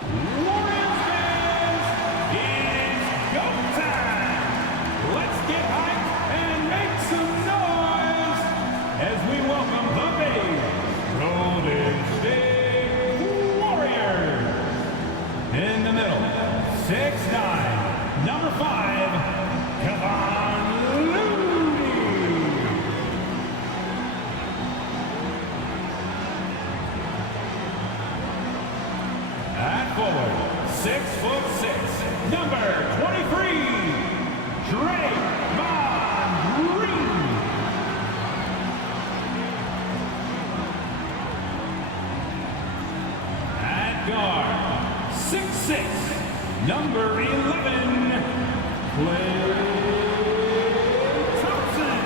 Warriors fans, it's go time! Let's get hyped and make some noise as we welcome the big Golden State Warriors. In the middle, 6'9", number 5, Kevon Looney. At forward, 6'6", number 23, Draymond Green. At guard, 6'6", number 11, Klay Thompson.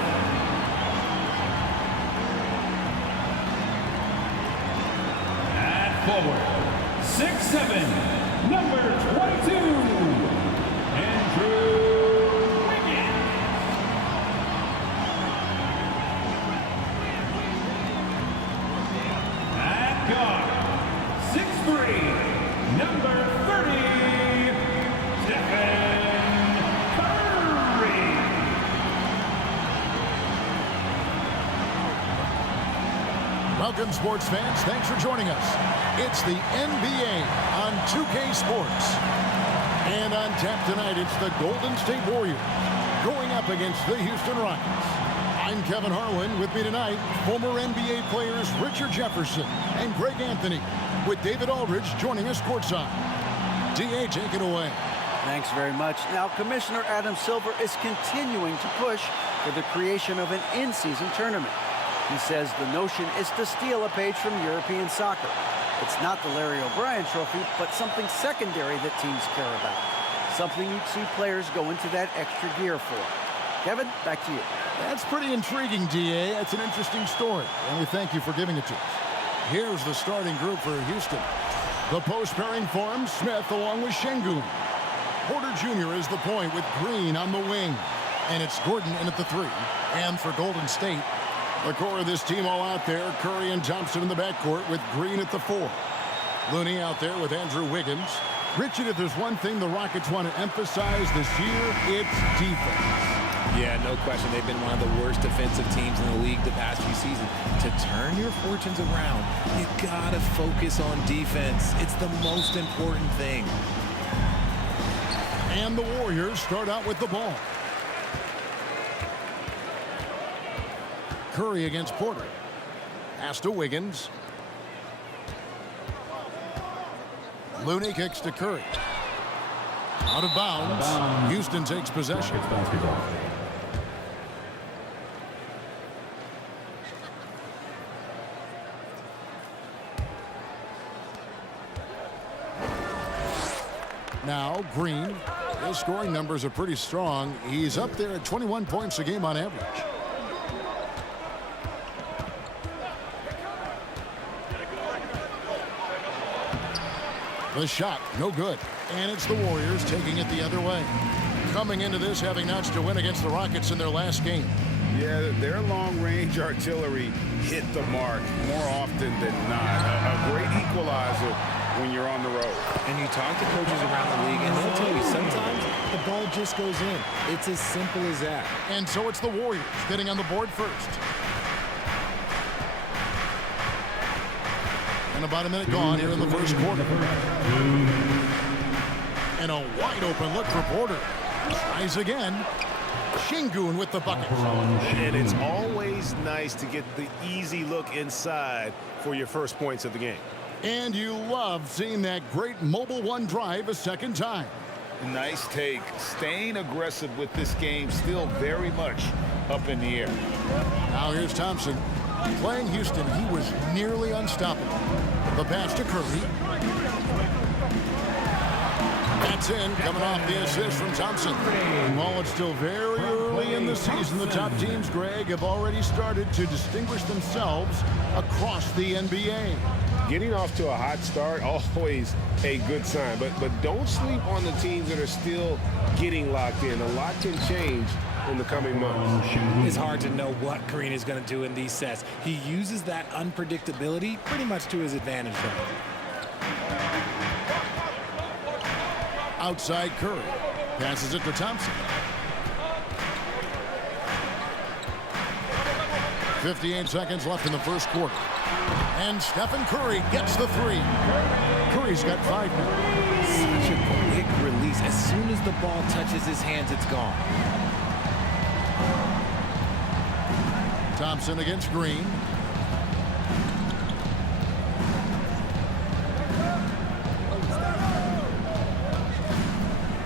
At forward, 6'7", number 22, Andrew Wiggins. At guard, 6'3", number 30, Stephen Curry. Welcome, sports fans. Thanks for joining us. It's the NBA on 2K Sports. And on tap tonight, it's the Golden State Warriors going up against the Houston Rockets. I'm Kevin Harlan. With me tonight, former NBA players Richard Jefferson and Greg Anthony, with David Aldridge joining us courtside. D.A., take it away. Thanks very much. Now, Commissioner Adam Silver is continuing to push for the creation of an in-season tournament. He says the notion is to steal a page from European soccer. It's not the Larry O'Brien Trophy, but something secondary that teams care about. Something you'd see players go into that extra gear for. Kevin, back to you. That's pretty intriguing, D.A. It's an interesting story, and we thank you for giving it to us. Here's the starting group for Houston. The post pairing forms Smith along with Şengün. Porter Jr. is the point with Green on the wing. And it's Gordon in at the 3. And for Golden State, the core of this team all out there, Curry and Thompson in the backcourt with Green at the 4. Looney out there with Andrew Wiggins. Richard, if there's one thing the Rockets want to emphasize this year, it's defense. Yeah, no question. They've been one of the worst defensive teams in the league the past few seasons. To turn your fortunes around, you gotta focus on defense. It's the most important thing. And the Warriors start out with the ball. Curry against Porter. Pass to Wiggins. Looney kicks to Curry. Out of bounds. Houston takes possession. Now, Green. His scoring numbers are pretty strong. He's up there at 21 points a game on average. The shot, no good. And it's the Warriors taking it the other way. Coming into this, having notched a win against the Rockets in their last game. Yeah, their long-range artillery hit the mark more often than not. A great equalizer when you're on the road. And you talk to coaches around the league, and they'll tell you sometimes the ball just goes in. It's as simple as that. And so it's the Warriors getting on the board first. And about a minute gone here in the first quarter. And a wide open look for Porter. Tries again. Şengün with the bucket. And it's always nice to get the easy look inside for your first points of the game. And you love seeing that great mobile one drive a second time. Nice take. Staying aggressive with this game, still very much up in the air. Now here's Thompson. Playing Houston, he was nearly unstoppable. The pass to Curry. That's in, coming off the assist from Thompson. While it's still very early in the season, the top teams, Greg, have already started to distinguish themselves across the NBA. Getting off to a hot start, always a good sign. But don't sleep on the teams that are still getting locked in. A lot can change in the coming months. It's hard to know what Green is going to do in these sets. He uses that unpredictability pretty much to his advantage, though. Outside Curry. Passes it to Thompson. 58 seconds left in the first quarter. And Stephen Curry gets the three. Curry's got 5 now. Such a quick release. As soon as the ball touches his hands, it's gone. Thompson against Green.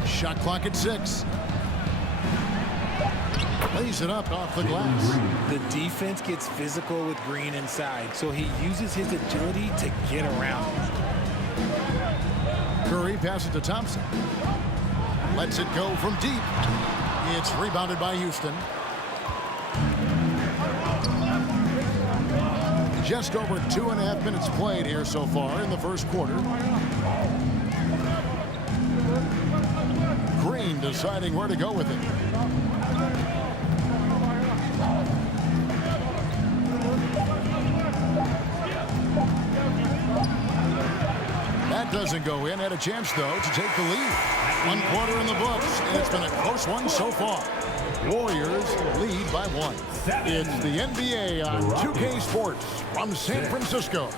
Shot clock at 6. Lays it up off the glass. The defense gets physical with Green inside, so he uses his agility to get around. Curry passes to Thompson. Lets it go from deep. It's rebounded by Houston. Just over 2.5 minutes played here so far in the first quarter. Green deciding where to go with it. That doesn't go in. Had a chance, though, to take the lead. 1 quarter in the books, and it's been a close one so far. Warriors lead by 1. It's the NBA on 2K Sports from San Francisco.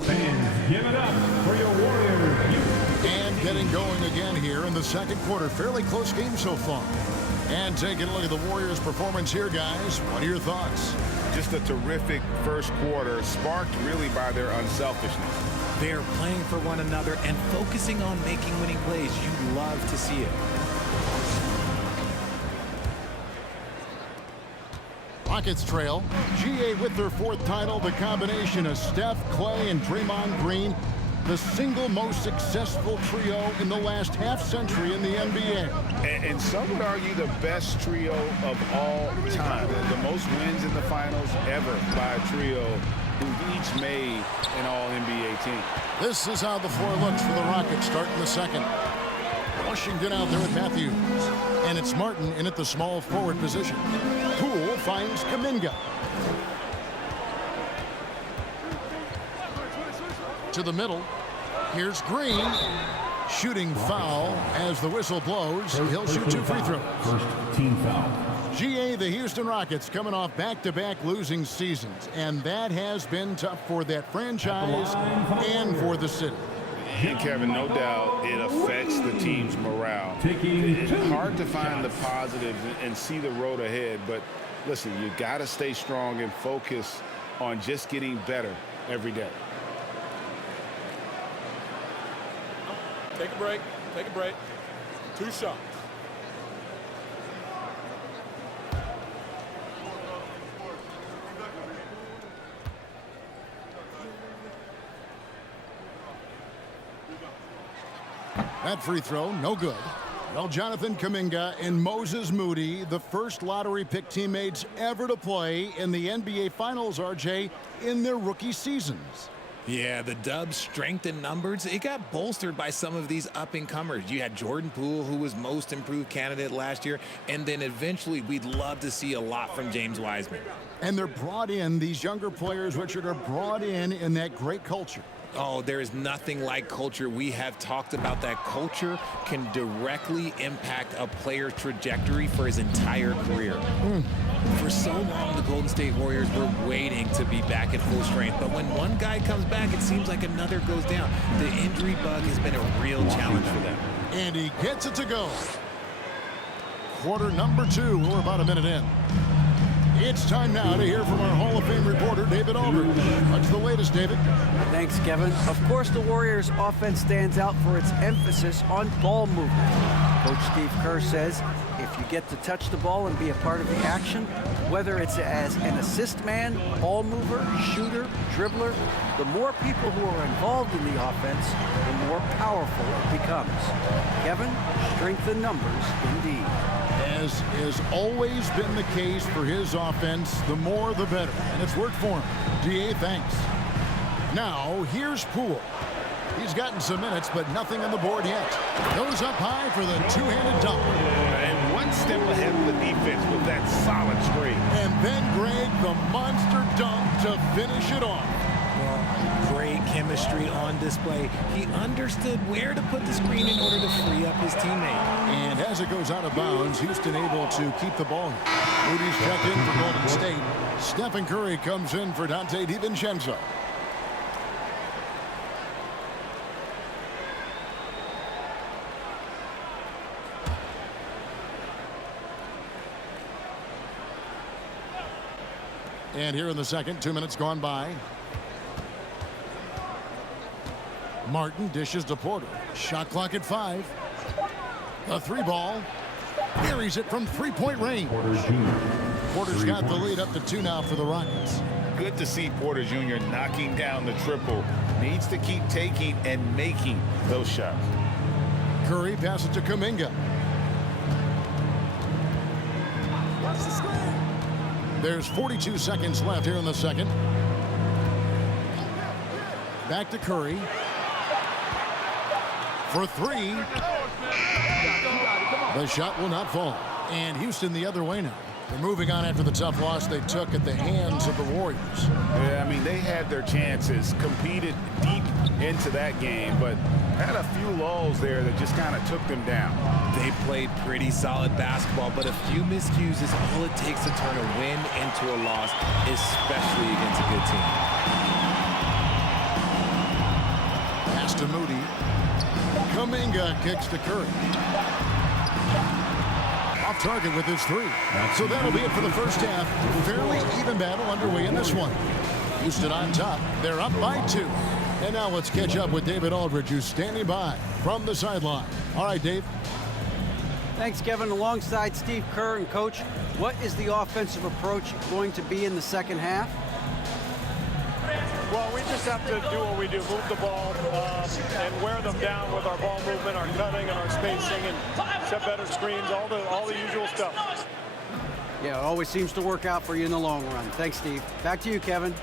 Fans, give it up for your Warriors. And getting going again here in the second quarter. Fairly close game so far. And taking a look at the Warriors' performance here, guys. What are your thoughts? Just a terrific first quarter, sparked really by their unselfishness. They're playing for one another and focusing on making winning plays. You love to see it. Rockets trail. GA with their 4th title. The combination of Steph, Clay, and Draymond Green. The single most successful trio in the last half-century in the NBA. And some would argue the best trio of all time. The most wins in the finals ever by a trio who've each made an all-NBA team. This is how the floor looks for the Rockets starting the second. Washington out there with Matthews. And it's Martin in at the small forward position. Poole finds Kuminga. To the middle. Here's Green. Shooting foul as the whistle blows. He'll shoot 2 free throws. First team foul. GA, the Houston Rockets coming off back-to-back losing seasons. And that has been tough for that franchise and for the city. And Kevin, no doubt it affects the team's morale. It's hard to find the positives and see the road ahead. But listen, you got to stay strong and focus on just getting better every day. Take a break. Take a break. 2 shots. That free throw, no good. Well, Jonathan Kuminga and Moses Moody, the first lottery pick teammates ever to play in the NBA Finals, RJ, in their rookie seasons. Yeah, the Dubs' strength in numbers, it got bolstered by some of these up-and-comers. You had Jordan Poole, who was most improved candidate last year, and then eventually we'd love to see a lot from James Wiseman. And they're brought in, these younger players, Richard, are brought in that great culture. Oh, there is nothing like culture. We have talked about that. Culture can directly impact a player's trajectory for his entire career. For so long, the Golden State Warriors were waiting to be back at full strength. But when one guy comes back, it seems like another goes down. The injury bug has been a real challenge for them. And he gets it to go. Quarter number 2. We're about a minute in. It's time now to hear from our Hall of Fame reporter, David Aldridge. What's the latest, David? Thanks, Kevin. Of course, the Warriors' offense stands out for its emphasis on ball movement. Coach Steve Kerr says if you get to touch the ball and be a part of the action, whether it's as an assist man, ball mover, shooter, dribbler, the more people who are involved in the offense, the more powerful it becomes. Kevin, strength in numbers indeed. As has always been the case for his offense, the more the better. And it's worked for him. DA, thanks. Now, here's Poole. He's gotten some minutes, but nothing on the board yet. Goes up high for the two-handed dunk. And one step ahead of the defense with that solid screen. And then Greg, the monster dunk to finish it off. Well, great chemistry on display. He understood where to put the screen in order to free up his teammate. And as it goes out of bounds, Houston able to keep the ball. Moody's checked in for Golden State. Stephen Curry comes in for Dante DiVincenzo. And here in the second, 2 minutes gone by. Martin dishes to Porter. Shot clock at 5. A three ball. Buries it from three-point range. Porter's got the lead up to 2 now for the Rockets. Good to see Porter Jr. knocking down the triple. Needs to keep taking and making those shots. Curry passes to Kuminga. There's 42 seconds left here in the second. Back to Curry. For 3. The shot will not fall. And Houston the other way now. They're moving on after the tough loss they took at the hands of the Warriors. Yeah, I mean, they had their chances, competed deep into that game, but had a few lulls there that just kind of took them down. They played pretty solid basketball, but a few miscues is all it takes to turn a win into a loss, especially against a good team. Pass to Moody. Kuminga kicks to Curry. Off target with his 3. So that'll be it for the first half. Fairly even battle underway in this one. Houston on top. They're up by 2. And now let's catch up with David Aldridge, who's standing by from the sideline. All right, Dave. Thanks, Kevin. Alongside Steve Kerr and Coach, what is the offensive approach going to be in the second half? Well, we just have to do what we do, move the ball and wear them down with our ball movement, our cutting, and our spacing, and set better screens, all the usual stuff. Yeah, it always seems to work out for you in the long run. Thanks, Steve. Back to you, Kevin.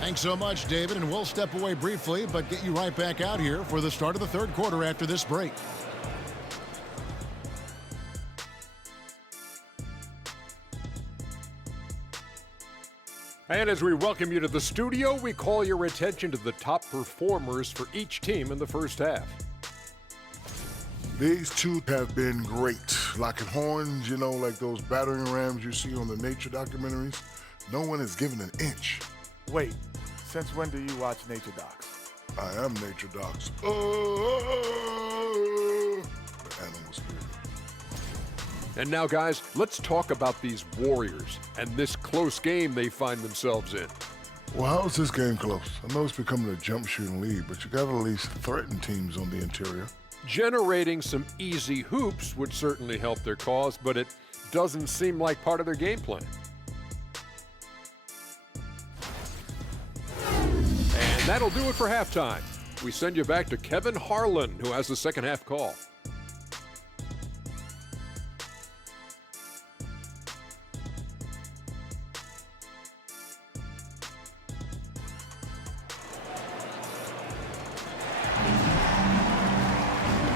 Thanks so much, David, and we'll step away briefly, but get you right back out here for the start of the third quarter after this break. And as we welcome you to the studio, we call your attention to the top performers for each team in the first half. These two have been great. Locking horns, you know, like those battering rams you see on the nature documentaries. No one has given an inch. Wait, since when do you watch Nature Docs? I am Nature Docs. The animal spirit. And now, guys, let's talk about these Warriors and this close game they find themselves in. Well, how is this game close? I know it's becoming a jump shooting lead, but you got to at least threaten teams on the interior. Generating some easy hoops would certainly help their cause, but it doesn't seem like part of their game plan. And that'll do it for halftime. We send you back to Kevin Harlan, who has the second half call.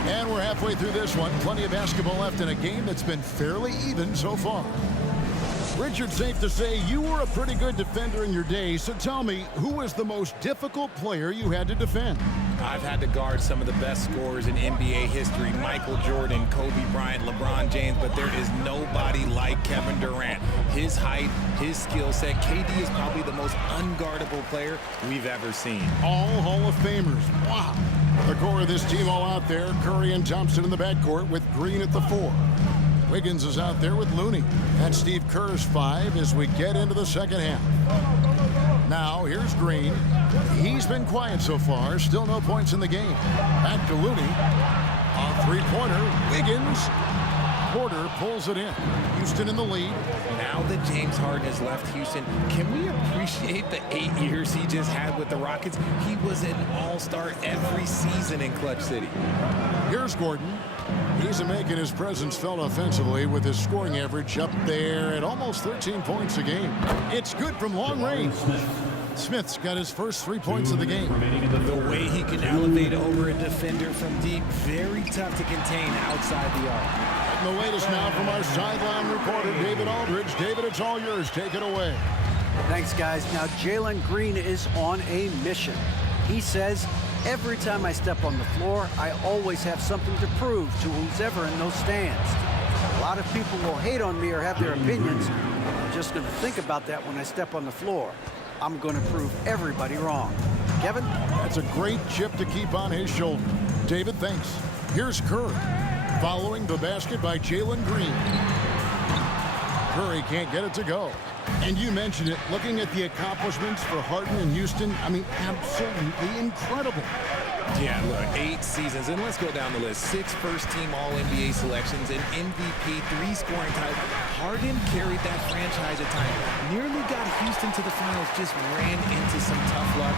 And we're halfway through this one. Plenty of basketball left in a game that's been fairly even so far. Richard, safe to say you were a pretty good defender in your day, so tell me, who was the most difficult player you had to defend? I've had to guard some of the best scorers in NBA history, Michael Jordan, Kobe Bryant, LeBron James, but there is nobody like Kevin Durant. His height, his skill set, KD is probably the most unguardable player we've ever seen. All Hall of Famers. Wow. The core of this team all out there. Curry and Thompson in the backcourt with Green at the 4. Wiggins is out there with Looney. That's Steve Kerr's 5 as we get into the second half. Now, here's Green. He's been quiet so far. Still no points in the game. Back to Looney. On three-pointer, Wiggins. Porter pulls it in. Houston in the lead. Now that James Harden has left Houston, can we appreciate the 8 years he just had with the Rockets? He was an all-star every season in Clutch City. Here's Gordon. He's making his presence felt offensively with his scoring average up there at almost 13 points a game. It's good from long range. Smith's got his first 3 points of the game. The way he can elevate over a defender from deep, very tough to contain outside the arc. And the latest now from our sideline reporter, David Aldridge. David, it's all yours. Take it away. Thanks, guys. Now, Jalen Green is on a mission. He says, every time I step on the floor, I always have something to prove to who's ever in those stands. A lot of people will hate on me or have their opinions. I'm just going to think about that when I step on the floor. I'm going to prove everybody wrong. Kevin? That's a great chip to keep on his shoulder. David, thanks. Here's Curry. Following the basket by Jalen Green. Curry can't get it to go. And you mentioned it, looking at the accomplishments for Harden and Houston, I mean, absolutely incredible. Yeah, look, 8 seasons, and let's go down the list. 6 first-team All-NBA selections, an MVP, 3 scoring titles. Harden carried that franchise at times. Nearly got Houston to the finals, just ran into some tough luck.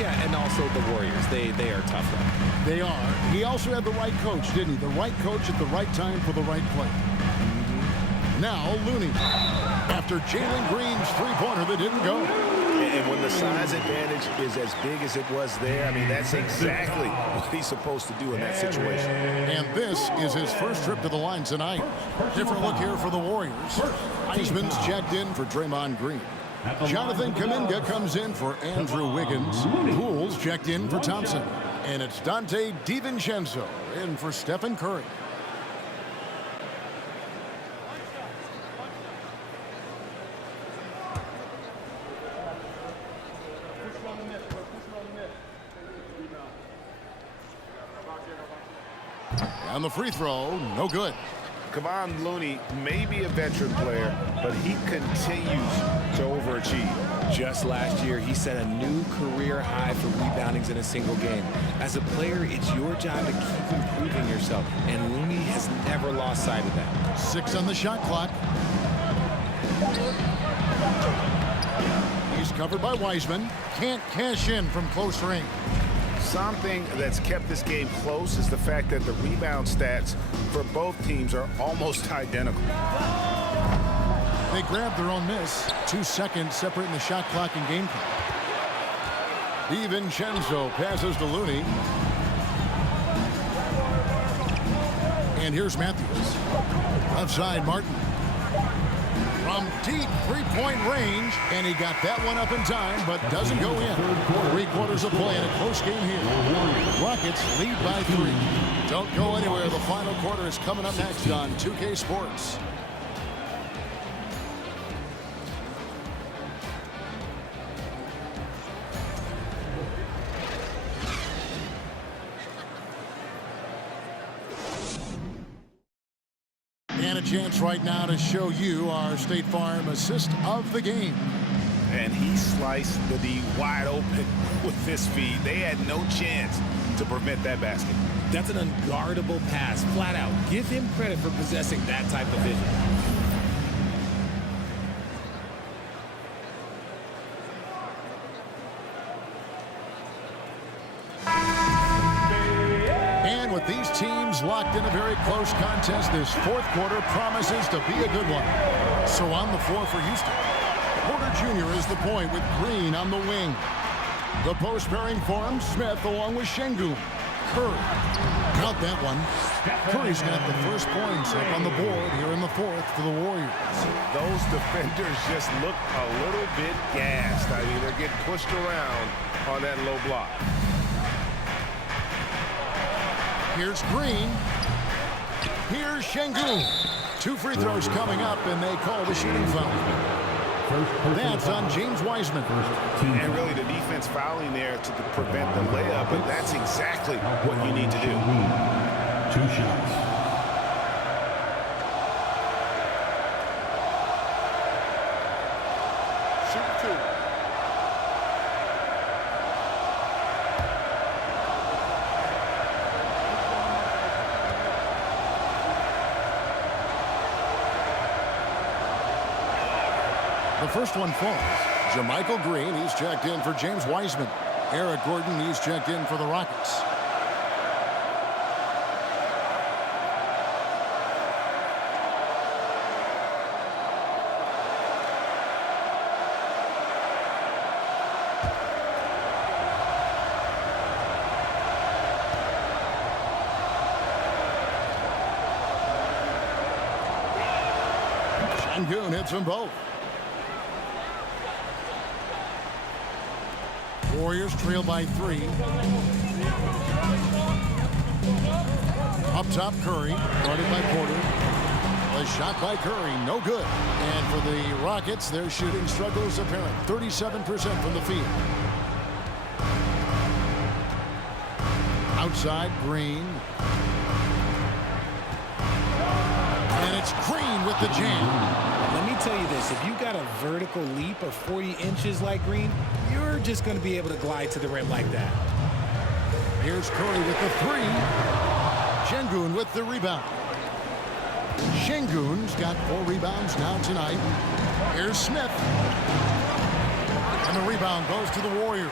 Yeah, and also the Warriors. They are tough luck. They are. He also had the right coach, didn't he? The right coach at the right time for the right play. Now, Looney. After Jalen Green's three-pointer that didn't go. And when the size advantage is as big as it was there, I mean, that's exactly what he's supposed to do in that situation. And this is his first trip to the line tonight. Different look here for the Warriors. Wiseman's checked in for Draymond Green. Jonathan Kuminga comes in for Andrew Wiggins. Poole's checked in for Thompson. And it's Dante DiVincenzo in for Stephen Curry. And the free throw, no good. Kevon Looney may be a veteran player, but he continues to overachieve. Just last year, he set a new career high for reboundings in a single game. As a player, it's your job to keep improving yourself, and Looney has never lost sight of that. 6 on the shot clock. He's covered by Wiseman. Can't cash in from close range. Something that's kept this game close is the fact that the rebound stats for both teams are almost identical. They grabbed their own miss. 2 seconds separating the shot clock and game clock. DiVincenzo passes to Looney. And here's Matthews. Outside Martin. From deep three-point range, and he got that one up in time, but doesn't go in. 3 quarters of play in a close game here. Rockets lead by 3. Don't go anywhere. The final quarter is coming up next on 2K Sports. And a chance right now to show you our State Farm assist of the game. And he sliced the D wide open with this feed. They had no chance to prevent that basket. That's an unguardable pass, flat out. Give him credit for possessing that type of vision. And with these teams locked in a very close contest, this 4th quarter promises to be a good one. So on the floor for Houston, Porter Jr. is the point with Green on the wing. The post pairing for him, Smith along with Şengün. Curry. Count that one. Curry's got the first points up on the board here in the 4th for the Warriors. Those defenders just look a little bit gassed. I mean, they're getting pushed around on that low block. Here's Green. Here's Şengün. 2 free throws coming up, and they call the shooting foul. That's on James Wiseman. And really the defense fouling there to prevent the layup, but that's exactly what you need to do. 2 shots. Shoot 2. The first one falls. JaMychal Green, he's checked in for James Wiseman. Eric Gordon, he's checked in for the Rockets. Sengun hits them both. Warriors trail by 3. Up top, Curry, guarded by Porter. A shot by Curry, no good. And for the Rockets, their shooting struggle is apparent. 37% from the field. Outside, Green. And it's Green with the jam. Let me tell you this, if you got a vertical leap of 40 inches like Green, you're just going to be able to glide to the rim like that. Here's Curry with the 3. Sengun with the rebound. Sengun's got 4 rebounds now tonight. Here's Smith. And the rebound goes to the Warriors.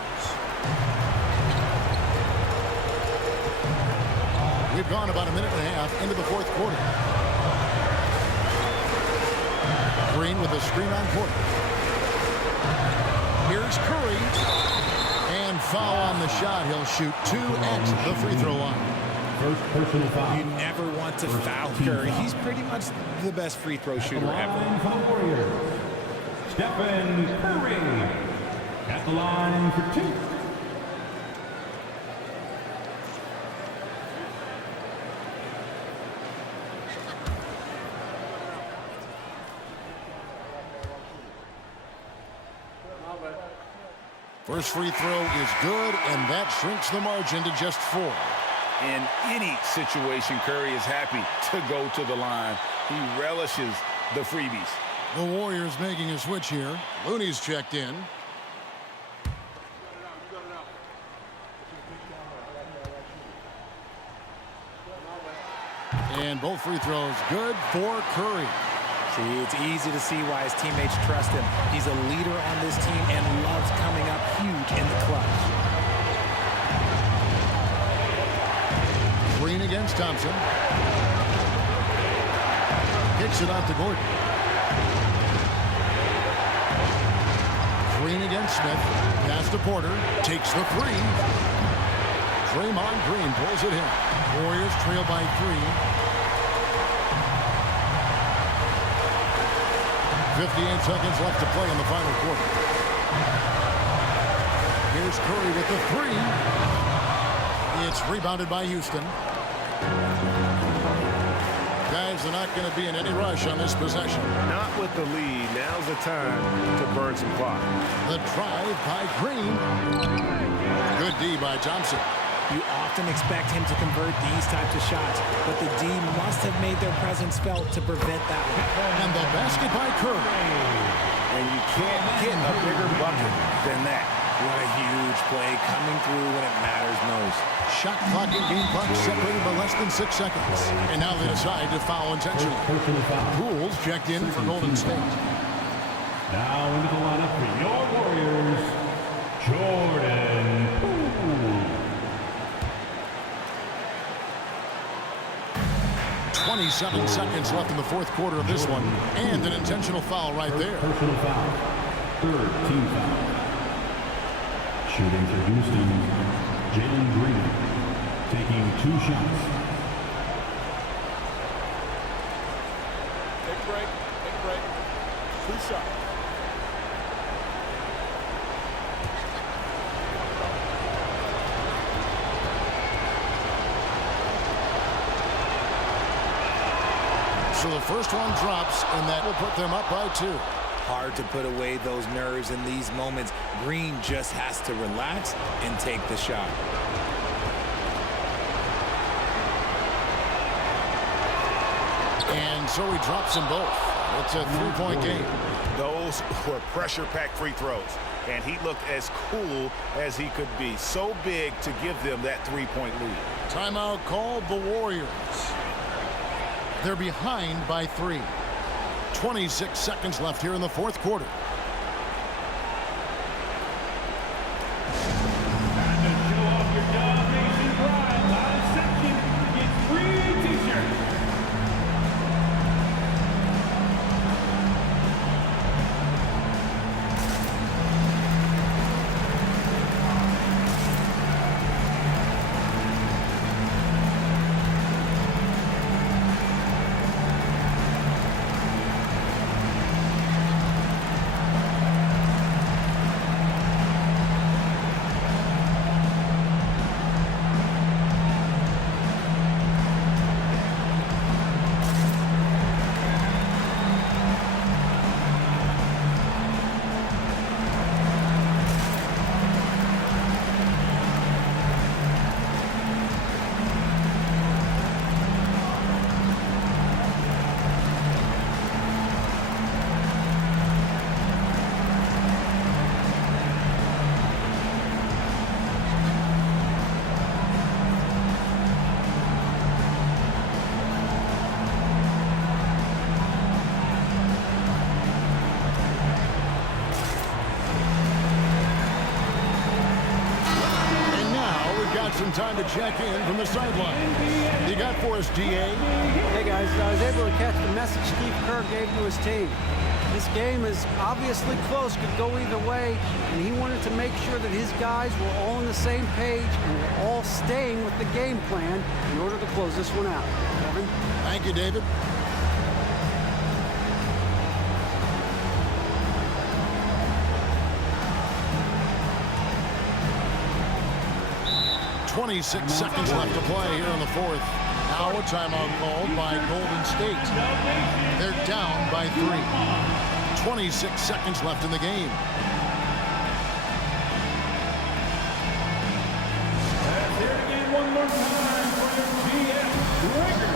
We've gone about a minute and a half into the fourth quarter. Green with a screen on Porter. Here's Curry. And foul on the shot. He'll shoot 2 at the free throw line. First personal foul. You never want to foul Curry. He's pretty much the best free throw shooter ever. For the Warriors, Stephen Curry at the line for 2. First free throw is good, and that shrinks the margin to just 4. In any situation, Curry is happy to go to the line. He relishes the freebies. The Warriors making a switch here. Looney's checked in. And both free throws good for Curry. See, it's easy to see why his teammates trust him. He's a leader on this team and loves coming up huge in the clutch. Green against Thompson. Kicks it out to Gordon. Green against Smith. Pass to Porter. Takes the 3. Draymond Green pulls it in. Warriors trail by 3. 58 seconds left to play in the final quarter. Here's Curry with the 3. It's rebounded by Houston. Guys, they're not going to be in any rush on this possession. Not with the lead. Now's the time to burn some clock. The drive by Green. Good D by Thompson. You often expect him to convert these types of shots, but the D must have made their presence felt to prevent that one. And the basket by Curry. And you can't get a bigger bucket than that. What a huge play coming through when it matters most. Shot clock and game clock separated by less than 6 seconds. And now they decide to foul intentionally. Poole's checked in for Golden State. Now into the lineup for your Warriors, Jordan Poole. 27 seconds left in the fourth quarter of this one. And an intentional foul right there. Personal foul. Third team foul. Shooting for Houston, Jalen Green, taking 2 shots. Take a break. Take a break. 2 shots. So the first one drops, and that will put them up by 2. Hard to put away those nerves in these moments. Green just has to relax and take the shot. And so he drops them both. It's a 3-point game. Those were pressure-packed free throws, and he looked as cool as he could be. So big to give them that 3-point lead. Timeout called the Warriors. They're behind by 3. 26 seconds left here in the fourth quarter. And to show off your domination pride, last section gets free t-shirts. time to check in from the sideline. You got for us, DA? Hey guys, I was able to catch the message Steve Kerr gave to his team. This game is obviously close, could go either way, and he wanted to make sure that his guys were all on the same page and were all staying with the game plan in order to close this one out. Kevin? Thank you, David. .26 seconds left to play here in the fourth. Now a timeout called by Golden State. They're down by 3. 26 seconds left in the game. Here again one more time for your GS Lakers.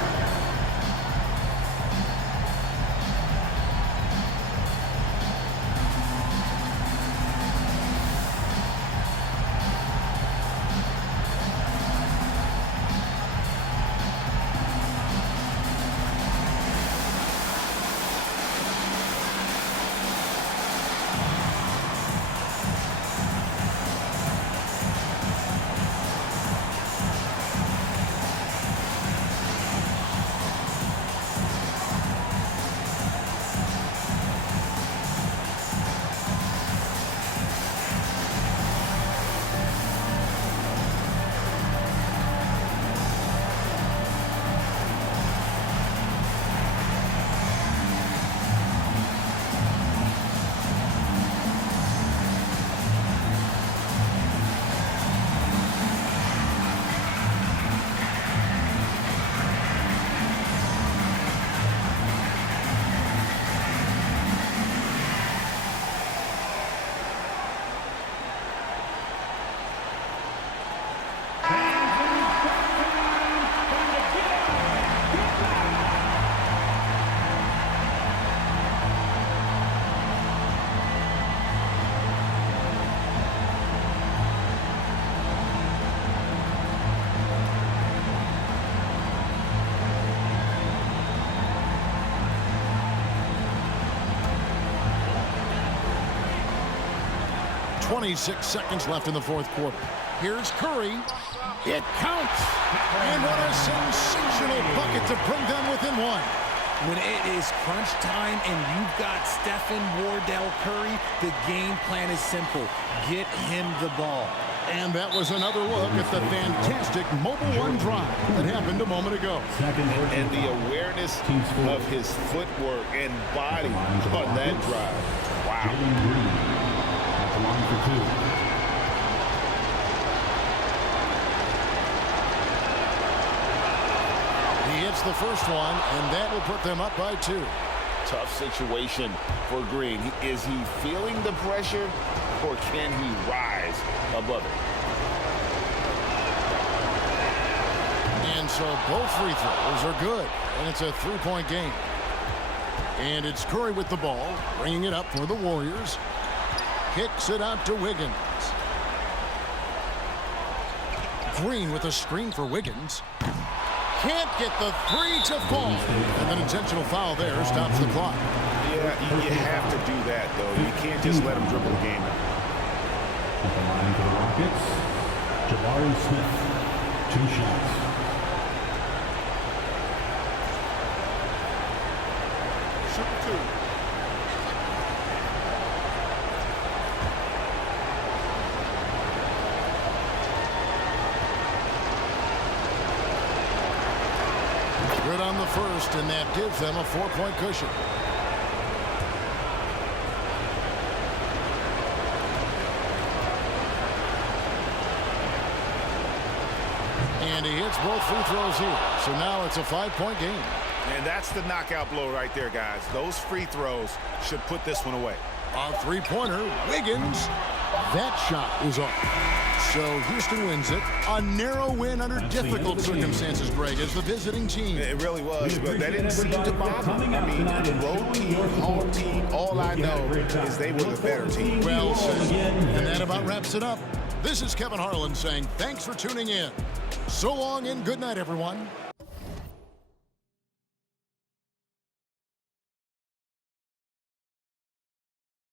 .26 seconds left in the fourth quarter. Here's Curry. It counts. And what a sensational bucket to bring them within 1. When it is crunch time and you've got Stephen Wardell Curry, the game plan is simple. Get him the ball. And that was another look at the fantastic Mobile One drive that happened a moment ago. And the awareness of his footwork and body on that drive. Wow. Jalen Green at the line for 2. He hits the first one, and that will put them up by 2. Tough situation for Green. Is he feeling the pressure, or can he rise above it? And so both free throws are good, and it's a 3-point game. And it's Curry with the ball, bringing it up for the Warriors. Kicks it out to Wiggins. Green with a screen for Wiggins. Can't get the 3 to fall. And an intentional foul there stops the clock. Yeah, you have to do that, though. You can't just let him dribble the game. At the line for the Rockets, Jabari Smith, 2 shots. Shoot 2. Good on the first, and that gives them a 4-point cushion. And he hits both free throws here. So now it's a 5-point game. And that's the knockout blow right there, guys. Those free throws should put this one away. A 3-pointer, Wiggins. That shot is off. So Houston wins it. A narrow win under difficult circumstances, Greg, as the visiting team. It really was, but that didn't seem to bother me. I mean, the road team, home team, all I know is they were the better team. Well said. And that about wraps it up. This is Kevin Harlan saying thanks for tuning in. So long and good night, everyone.